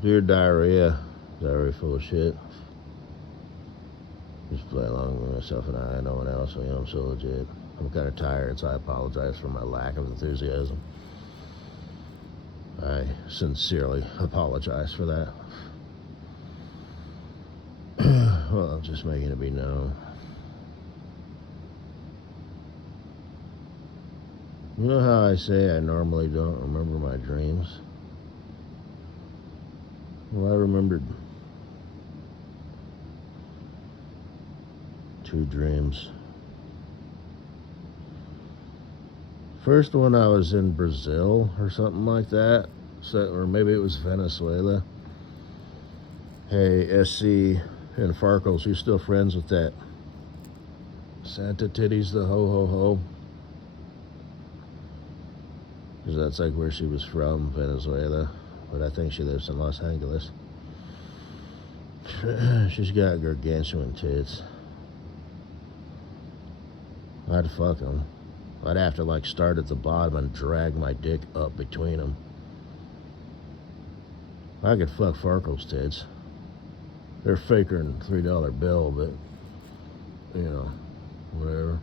Dear diarrhea. Diarrhea full of shit. Just play along with myself and I, no one else. You know, I'm so legit. I'm kind of tired, so I apologize for my lack of enthusiasm. I sincerely apologize for that. Well, I'm just making it be known. You know how I say I normally don't remember my dreams? Well, I remembered 2 dreams. First one, I was in Brazil or something like that. Or maybe it was Venezuela. Hey, SC and Farkles, you still friends with that Santa Titties the Ho Ho Ho? Because that's like where she was from, Venezuela. But I think she lives in Los Angeles. She's got gargantuan tits. I'd fuck them. I'd have to like start at the bottom and drag my dick up between them. I could fuck Farkle's tits. They're faker than a $3 bill, but you know, whatever.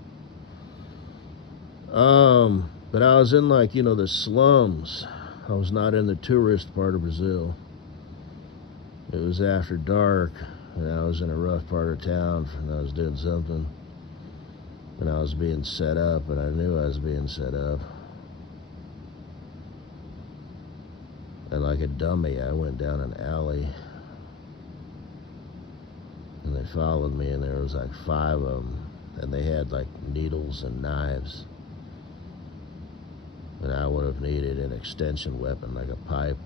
But I was in like, the slums. I was not in the tourist part of Brazil. It was after dark, and I was in a rough part of town, and I was doing something. And I was being set up, and I knew I was being set up. And like a dummy, I went down an alley. And they followed me, and there was like 5 of them. And they had like needles and knives. And I would have needed an extension weapon, like a pipe,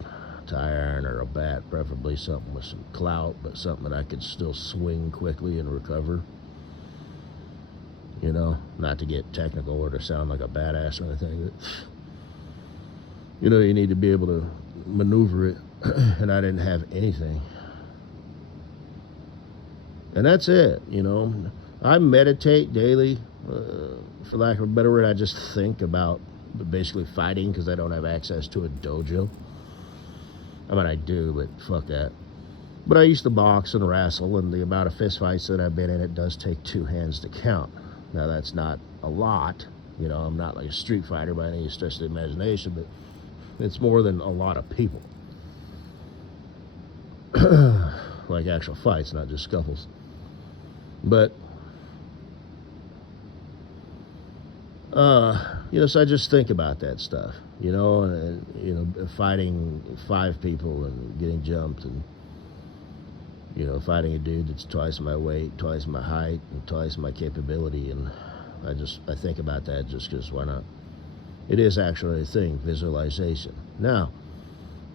tire iron, or a bat, preferably something with some clout, but something that I could still swing quickly and recover. Not to get technical or to sound like a badass or anything, but, you need to be able to maneuver it, and I didn't have anything. And that's it, I meditate daily, for lack of a better word. I just think about basically fighting because I don't have access to a dojo. I mean, I do, but fuck that. But I used to box and wrestle, and the amount of fistfights that I've been in, it does take 2 hands to count. Now, that's not a lot. I'm not like a street fighter by any stretch of the imagination, but it's more than a lot of people. Like actual fights, not just scuffles. But, so I just think about that stuff, and, fighting 5 people and getting jumped and, fighting a dude that's twice my weight, twice my height, and twice my capability. And I think about that just because why not? It is actually a thing, visualization. Now,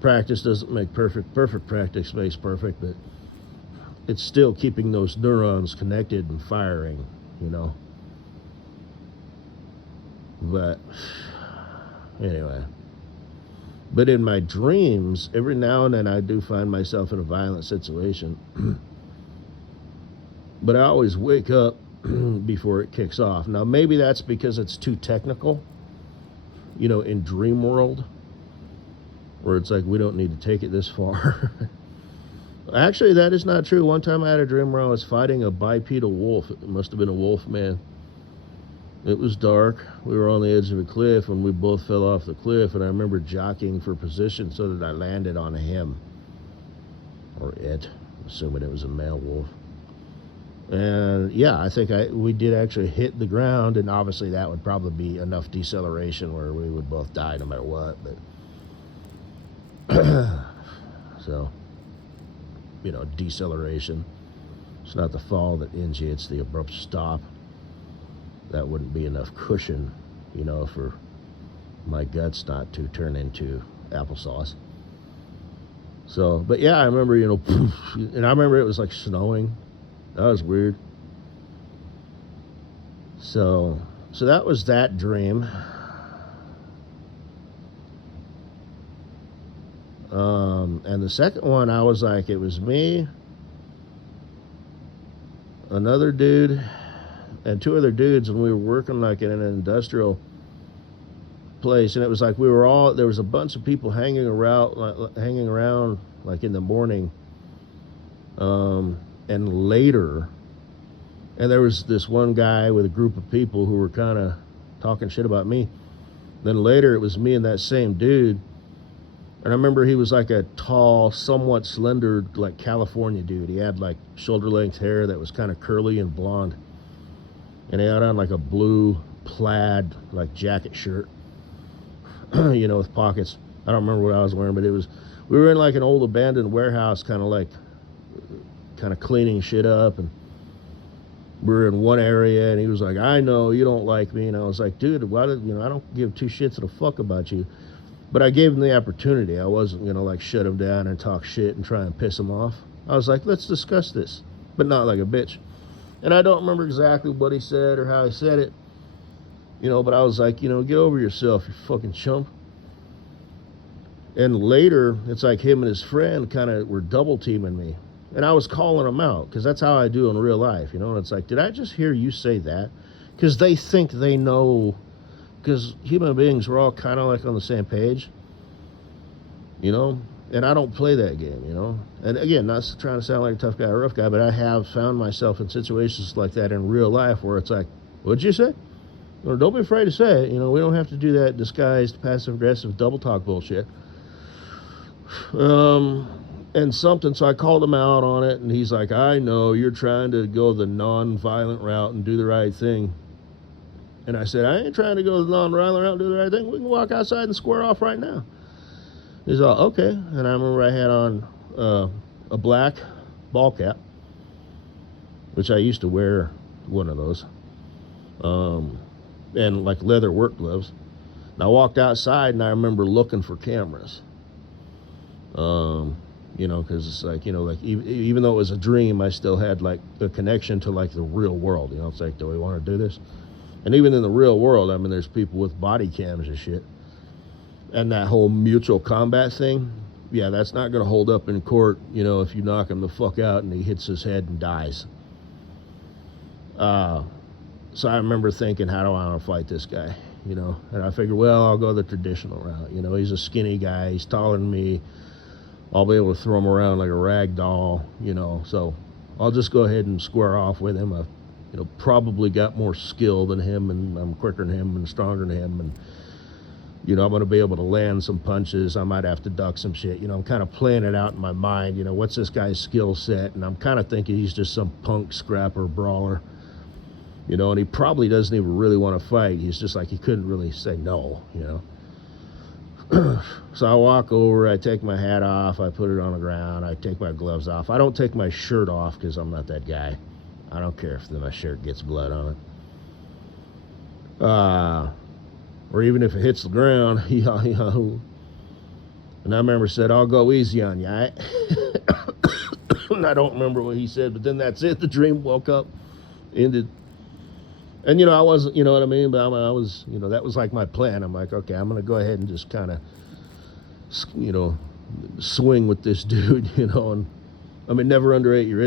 practice doesn't make perfect. Perfect practice makes perfect, but it's still keeping those neurons connected and firing, But anyway. But in my dreams, every now and then I do find myself in a violent situation. But I always wake up before it kicks off. Now, maybe that's because it's too technical, in dream world, where it's like we don't need to take it this far. Actually, that is not true. One time I had a dream where I was fighting a bipedal wolf. It must have been a wolf man. It was dark. We were on the edge of a cliff, and we both fell off the cliff, and I remember jockeying for position so that I landed on him. Or it, assuming it was a male wolf. And yeah, I think we did actually hit the ground, and obviously that would probably be enough deceleration where we would both die no matter what, but so, deceleration. It's not the fall that ends you, it's the abrupt stop. That wouldn't be enough cushion, for my guts not to turn into applesauce. So, but yeah, I remember, and I remember it was like snowing. That was weird. So that was that dream. And the second one, I was like, it was me, another dude, and 2 other dudes, and we were working like in an industrial place, and it was like there was a bunch of people hanging around like in the morning, and later, and there was this one guy with a group of people who were kind of talking shit about me. Then later it was me and that same dude, and I remember he was like a tall, somewhat slender, like California dude. He had like shoulder length hair that was kind of curly and blonde, and he had on like a blue plaid like jacket shirt, with pockets. I don't remember what I was wearing, but we were in like an old abandoned warehouse, kind of cleaning shit up, and we were in one area, and he was like, I know you don't like me, and I was like, dude, I don't give two shits and a fuck about you, but I gave him the opportunity. I wasn't gonna like shut him down and talk shit and try and piss him off. I was like, let's discuss this, but not like a bitch. And I don't remember exactly what he said or how he said it, but I was like, get over yourself, you fucking chump. And later, it's like him and his friend kind of were double teaming me. And I was calling them out, because that's how I do in real life, and it's like, did I just hear you say that? Because they think they know, because human beings, we're all kind of like on the same page, and I don't play that game, And again, not trying to sound like a tough guy or rough guy, but I have found myself in situations like that in real life where it's like, what'd you say? Well, don't be afraid to say it. We don't have to do that disguised, passive-aggressive, double talk bullshit. And something, so I called him out on it, and he's like, I know you're trying to go the non-violent route and do the right thing. And I said, I ain't trying to go the non-violent route and do the right thing. We can walk outside and square off right now. He's all, okay. And I remember I had on a black ball cap, which I used to wear one of those, and like leather work gloves. And I walked outside, and I remember looking for cameras. Because it's like, even though it was a dream, I still had like a connection to like the real world. It's like, do we want to do this? And even in the real world, I mean, there's people with body cams and shit. And that whole mutual combat thing, yeah, that's not going to hold up in court, if you knock him the fuck out and he hits his head and dies. So I remember thinking, how do I want to fight this guy? And I figured, well, I'll go the traditional route. He's a skinny guy. He's taller than me. I'll be able to throw him around like a rag doll, so I'll just go ahead and square off with him. I've, probably got more skill than him, and I'm quicker than him and stronger than him, and, I'm going to be able to land some punches. I might have to duck some shit. I'm kind of playing it out in my mind, what's this guy's skill set? And I'm kind of thinking he's just some punk scrapper brawler, and he probably doesn't even really want to fight. He's just like, he couldn't really say no, So I walk over, I take my hat off, I put it on the ground, I take my gloves off. I don't take my shirt off because I'm not that guy. I don't care if my shirt gets blood on it. Or even if it hits the ground. And I remember said, I'll go easy on you, right? And I don't remember what he said, but then that's it. The dream woke up, ended. And, I wasn't, what I mean? But I was, that was like my plan. I'm like, okay, I'm going to go ahead and just kind of, swing with this dude, and, I mean, never underrate your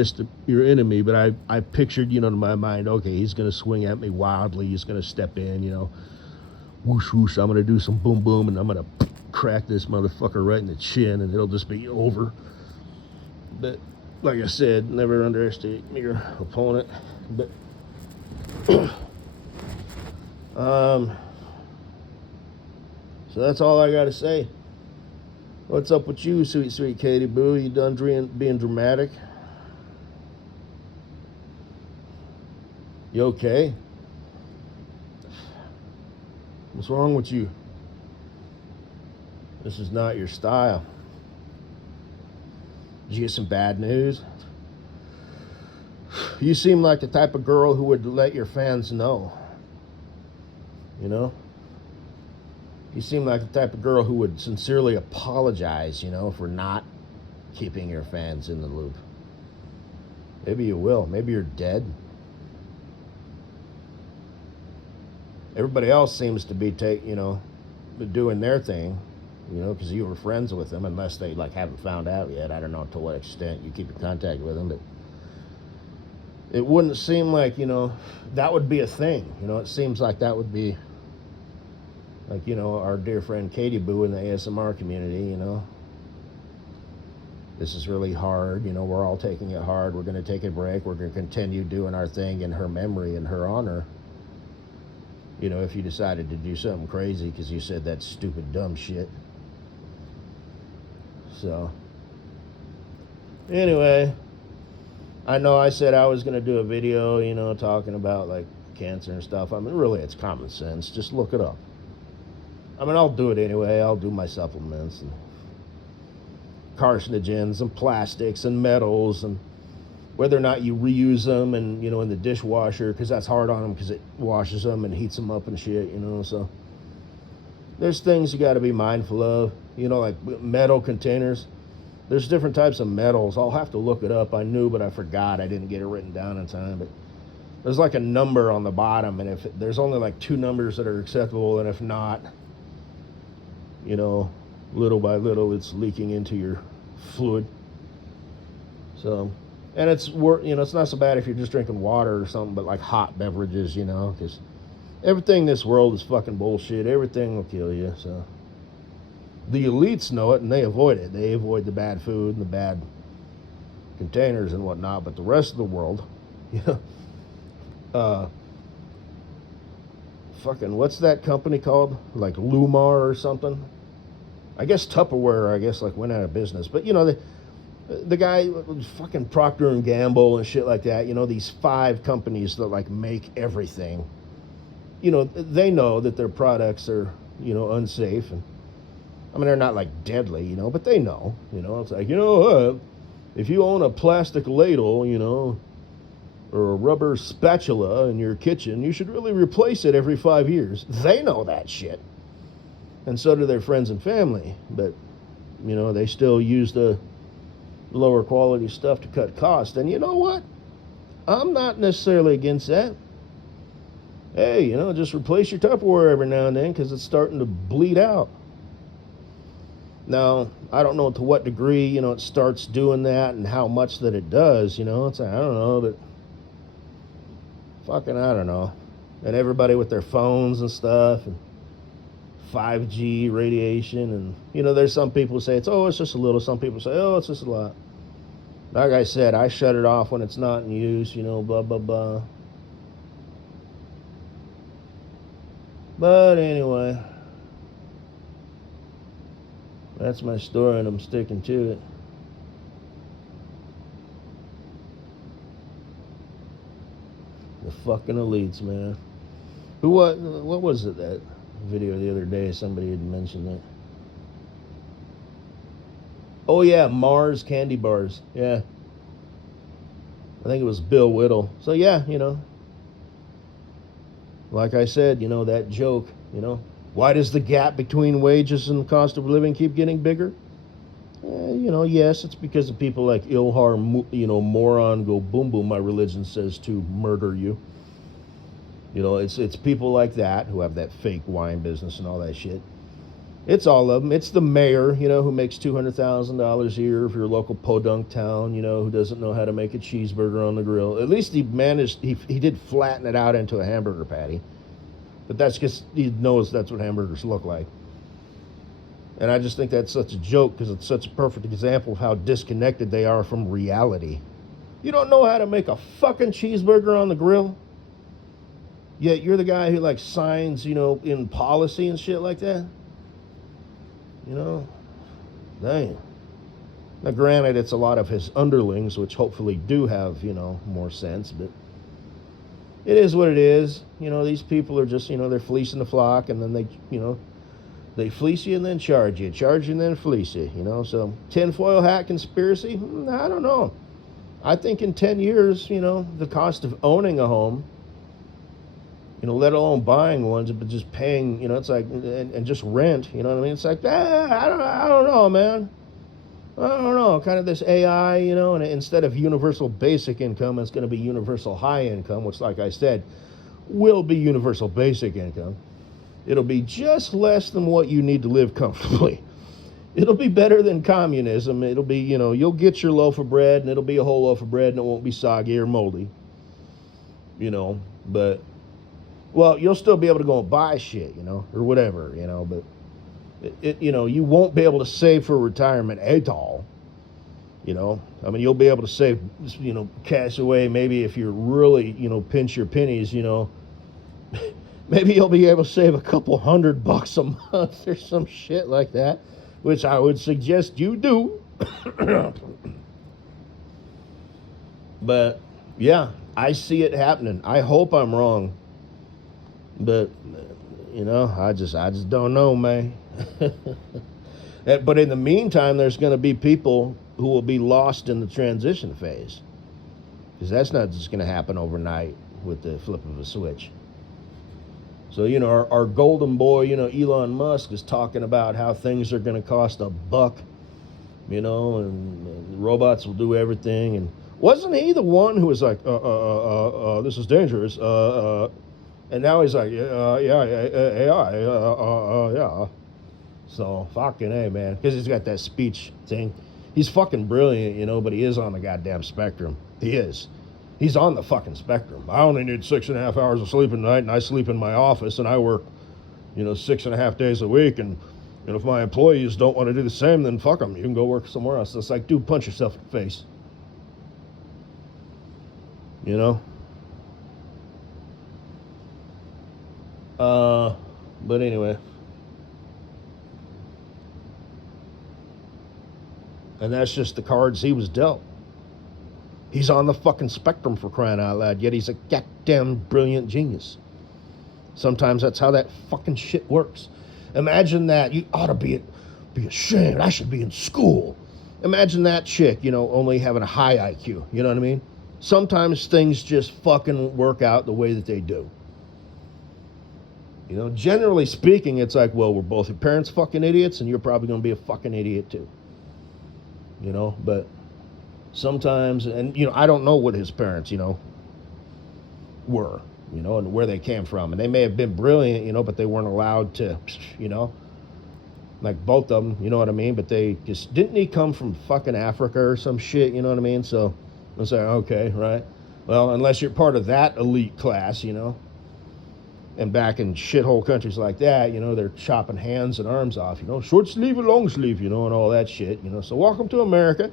enemy, but I pictured, in my mind, okay, he's going to swing at me wildly. He's going to step in, whoosh, whoosh. I'm going to do some boom, boom, and I'm going to crack this motherfucker right in the chin, and it'll just be over. But, like I said, never underestimate your opponent. But, so that's all I got to say. What's up with you, sweet, sweet Katie Boo? You done being dramatic? You okay? What's wrong with you? This is not your style. Did you get some bad news? You seem like the type of girl who would let your fans know. You seem like the type of girl who would sincerely apologize, for not keeping your fans in the loop. Maybe you will. Maybe you're dead. Everybody else seems to be doing their thing, because you were friends with them, unless they haven't found out yet. I don't know to what extent you keep in contact with them, but it wouldn't seem like, that would be a thing. It seems like that would be Like, you know, our dear friend Katie Boo in the ASMR community, you know. This is really hard, you know, we're all taking it hard. We're going to take a break. We're going to continue doing our thing in her memory and her honor. You know, if you decided to do something crazy because you said that stupid, dumb shit. So, anyway, I know I said I was going to do a video, you know, talking about, like, cancer and stuff. I mean, really, it's common sense. Just look it up. I mean, I'll do it anyway. I'll do my supplements and carcinogens and plastics and metals and whether or not you reuse them and, you know, in the dishwasher, because that's hard on them because it washes them and heats them up and shit, you know. So there's things you got to be mindful of, you know, like metal containers. There's different types of metals. I'll have to look it up. I knew, but I forgot. I didn't get it written down in time. But there's like a number on the bottom, and if there's only like 2 numbers that are acceptable, and if not, you know, little by little, it's leaking into your fluid. So, and it's, you know, it's not so bad if you're just drinking water or something, but like hot beverages, you know, because everything in this world is fucking bullshit. Everything will kill you. So the elites know it and they avoid it. They avoid the bad food and the bad containers and whatnot. But the rest of the world, you know, fucking, what's that company called? Like Lumar or something? I guess Tupperware, I guess, like went out of business. But, you know, the guy, fucking Procter and Gamble and shit like that, you know, these 5 companies that like make everything, you know, they know that their products are, you know, unsafe. And I mean, they're not like deadly, you know, but they know, you know, it's like, you know, if you own a plastic ladle, you know, or a rubber spatula in your kitchen, you should really replace it every 5 years. They know that shit. And so do their friends and family. But, you know, they still use the lower quality stuff to cut costs. And you know what? I'm not necessarily against that. Hey, you know, just replace your Tupperware every now and then because it's starting to bleed out. Now, I don't know to what degree, you know, it starts doing that and how much that it does, you know. It's like, I don't know, but fucking, I don't know. And everybody with their phones and stuff and 5G radiation. And, you know, there's some people who say, it's just a little. Some people say, it's just a lot. Like I said, I shut it off when it's not in use, you know, blah, blah, blah. But anyway, that's my story and I'm sticking to it. The fucking elites, man. What was it, that video the other day? Somebody had mentioned it. Oh yeah, Mars candy bars. Yeah. I think it was Bill Whittle. So yeah, you know. Like I said, you know, that joke, you know. Why does the gap between wages and the cost of living keep getting bigger? You know, yes, it's because of people like Ilhar, you know, moron, go boom boom, my religion says to murder you. You know, it's people like that who have that fake wine business and all that shit. It's all of them. It's the mayor, you know, who makes $200,000 a year for your local podunk town, you know, who doesn't know how to make a cheeseburger on the grill. At least he managed, he did flatten it out into a hamburger patty. But that's because he knows that's what hamburgers look like. And I just think that's such a joke because it's such a perfect example of how disconnected they are from reality. You don't know how to make a fucking cheeseburger on the grill? Yet you're the guy who, like, signs, you know, in policy and shit like that? You know? Dang. Now, granted, it's a lot of his underlings, which hopefully do have, you know, more sense, but it is what it is. You know, these people are just, you know, they're fleecing the flock, and then they, you know, they fleece you and then charge you and then fleece you, you know. So, tinfoil hat conspiracy? I don't know. I think in 10 years, you know, the cost of owning a home, you know, let alone buying ones, but just paying, you know, it's like, and just rent, you know what I mean? It's like, I don't know, man. I don't know, kind of this AI, you know, and instead of universal basic income, it's going to be universal high income, which, like I said, will be universal basic income. It'll be just less than what you need to live comfortably. It'll be better than communism. It'll be, you know, you'll get your loaf of bread, and it'll be a whole loaf of bread, and it won't be soggy or moldy. You know, but Well, you'll still be able to go and buy shit, or whatever, but you won't be able to save for retirement at all. I mean, you'll be able to save, cash away maybe if you're really, pinch your pennies, maybe you'll be able to save a couple $100 a month or some shit like that, which I would suggest you do. But yeah, I see it happening. I hope I'm wrong, but I just don't know, man. But in the meantime, there's going to be people who will be lost in the transition phase, because that's not just going to happen overnight with the flip of a switch. So, our golden boy, Elon Musk is talking about how things are going to cost $1, and robots will do everything. And wasn't he the one who was like, this is dangerous, and now he's like, AI, yeah. So, fucking A, man, because he's got that speech thing. He's fucking brilliant, but he is on the goddamn spectrum. He is. He's on the fucking spectrum. I only need 6.5 hours of sleep a night, and I sleep in my office, and I work, 6.5 days a week, and if my employees don't want to do the same, then fuck them. You can go work somewhere else. It's like, dude, punch yourself in the face. But anyway. And that's just the cards he was dealt. He's on the fucking spectrum, for crying out loud, yet he's a goddamn brilliant genius. Sometimes that's how that fucking shit works. Imagine that. You ought to be ashamed. I should be in school. Imagine that chick, only having a high IQ. You know what I mean? Sometimes things just fucking work out the way that they do. Generally speaking, it's like, well, we're both your parents fucking idiots, and you're probably going to be a fucking idiot too. But sometimes, and, I don't know what his parents, were, and where they came from. And they may have been brilliant, but they weren't allowed to, like both of them, you know what I mean? But they just, didn't he come from fucking Africa or some shit, you know what I mean? So I was like, okay, right. Well, unless you're part of that elite class, and back in shithole countries like that, they're chopping hands and arms off, short sleeve or long sleeve, and all that shit, So welcome to America.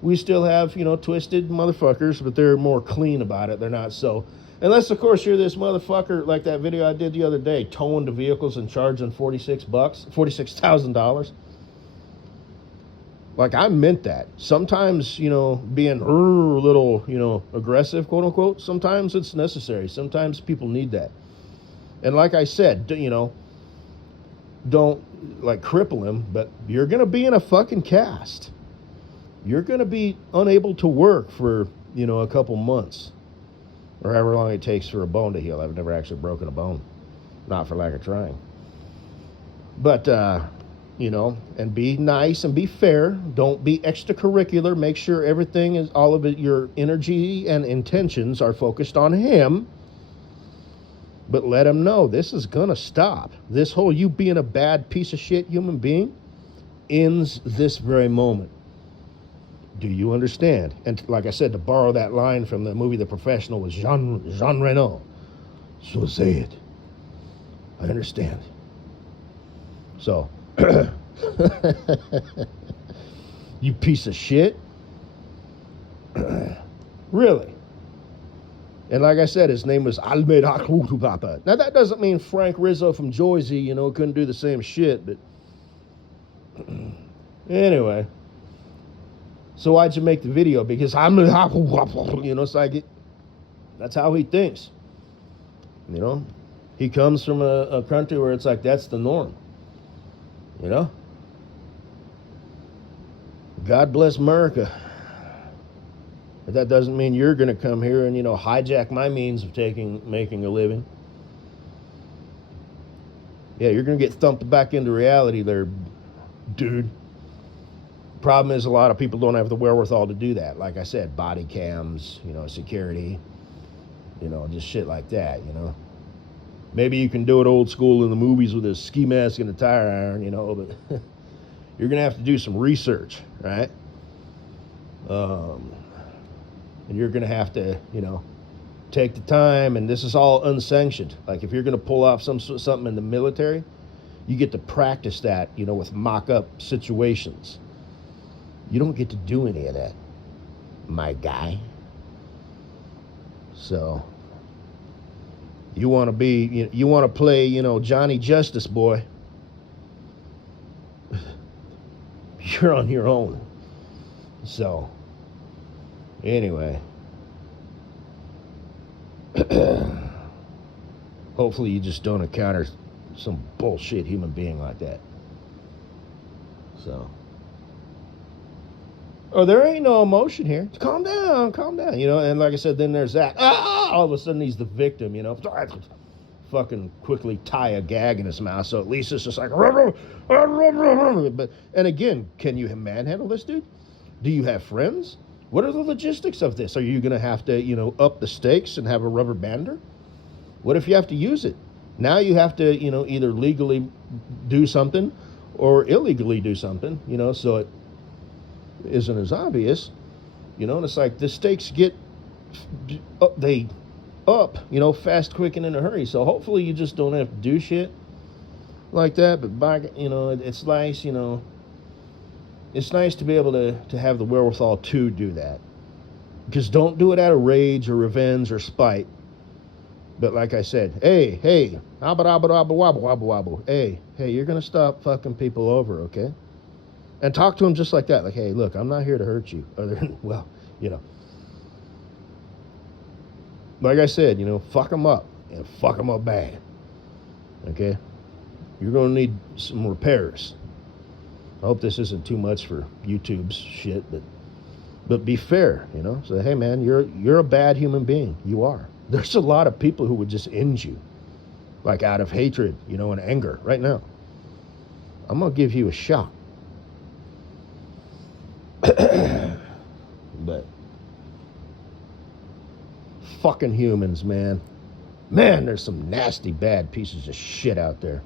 We still have, twisted motherfuckers, but they're more clean about it. They're not so, unless, of course, you're this motherfucker like that video I did the other day, towing the vehicles and charging $46,000. Like, I meant that. Sometimes, being a little, aggressive, quote unquote, sometimes it's necessary. Sometimes people need that. And like I said, don't like cripple him, but you're going to be in a fucking cast. You're going to be unable to work for, a couple months, or however long it takes for a bone to heal. I've never actually broken a bone, not for lack of trying. But, and be nice and be fair. Don't be extracurricular. Make sure everything is, all of it, your energy and intentions are focused on him. But let him know this is going to stop. This whole you being a bad piece of shit human being ends this very moment. Do you understand? And like I said, to borrow that line from the movie The Professional with Jean Reno. So say it. I understand. So, you piece of shit. Really? And like I said, his name was Ahmed Hakutubapa. Now, that doesn't mean Frank Rizzo from Jersey, couldn't do the same shit, but anyway. So why'd you make the video? Because Ahmed Hakutubapa, it's like, that's how he thinks. He comes from a country where it's like, that's the norm. God bless America. But that doesn't mean you're going to come here and, hijack my means of making a living. Yeah, you're going to get thumped back into reality there, dude. Problem is, a lot of people don't have the wherewithal to do that. Like I said, body cams, security, just shit like that, Maybe you can do it old school in the movies with a ski mask and a tire iron, but you're going to have to do some research, right? And you're going to have to, Take the time, and this is all unsanctioned. Like if you're going to pull off something in the military, you get to practice that, with mock-up situations. You don't get to do any of that, my guy. So you want to play, Johnny Justice, boy. You're on your own. So anyway, hopefully you just don't encounter some bullshit human being like that. So, there ain't no emotion here. Calm down, and like I said, then there's that. All of a sudden he's the victim, fucking quickly tie a gag in his mouth, so at least it's just like, but, and again, can you manhandle this dude? Do you have friends? What are the logistics of this? Are you going to have to, up the stakes and have a rubber bander? What if you have to use it? Now you have to, either legally do something or illegally do something, so it isn't as obvious, and it's like the stakes get, up, fast, quick, and in a hurry. So hopefully you just don't have to do shit like that. But it's nice, it's nice to be able to have the wherewithal to do that. Because don't do it out of rage or revenge or spite. But like I said, hey, hey, you're gonna stop fucking people over, okay? And talk to them just like that. Like, hey, look, I'm not here to hurt you. Other than, like I said, fuck them up and fuck them up bad. Okay? You're going to need some repairs. I hope this isn't too much for YouTube's shit, but be fair, Say, hey, man, you're a bad human being. You are. There's a lot of people who would just end you, like out of hatred, and anger right now. I'm going to give you a shot. But fucking humans, man. Man, there's some nasty, bad pieces of shit out there.